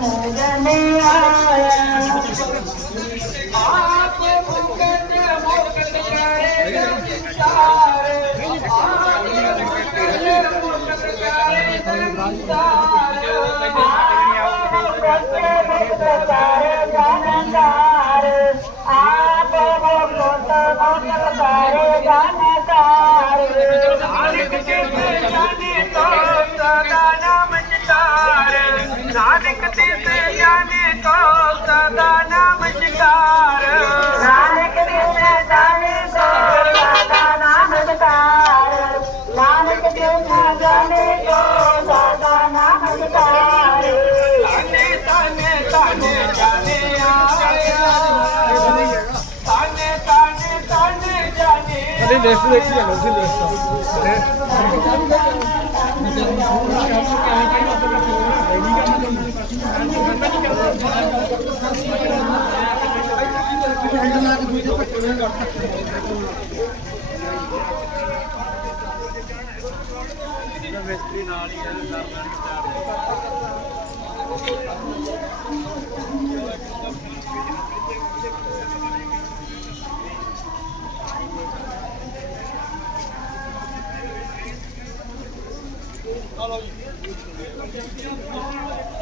मुगने आया आप मुगने मुगने आया शक्ति से जाने को सदा नमस्कार लाल कृष्ण जाने को सदा नमस्कार जाने को सदा नमस्कार ताने ताने जाने जाने अरे देखो। देखिए लोग ਤਾਨੇ ਤਾਨੇ ਜਾਣੇ ਅਰੇ ਲਿਸਟ ਦੇਖੀ ਜਾਣਾ ਸੀ ਲਿਸਟ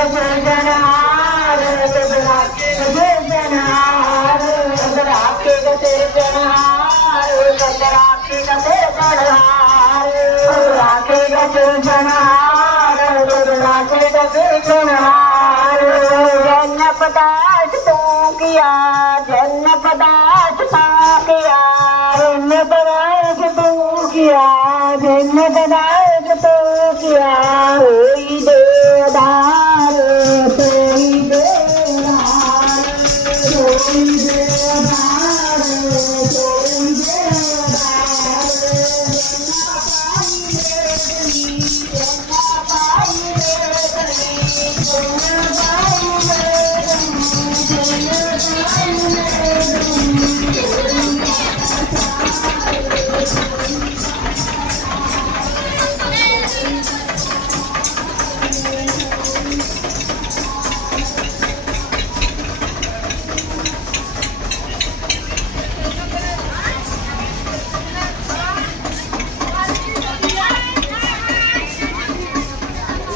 جنارا ڪنار ڪجرا کي جنار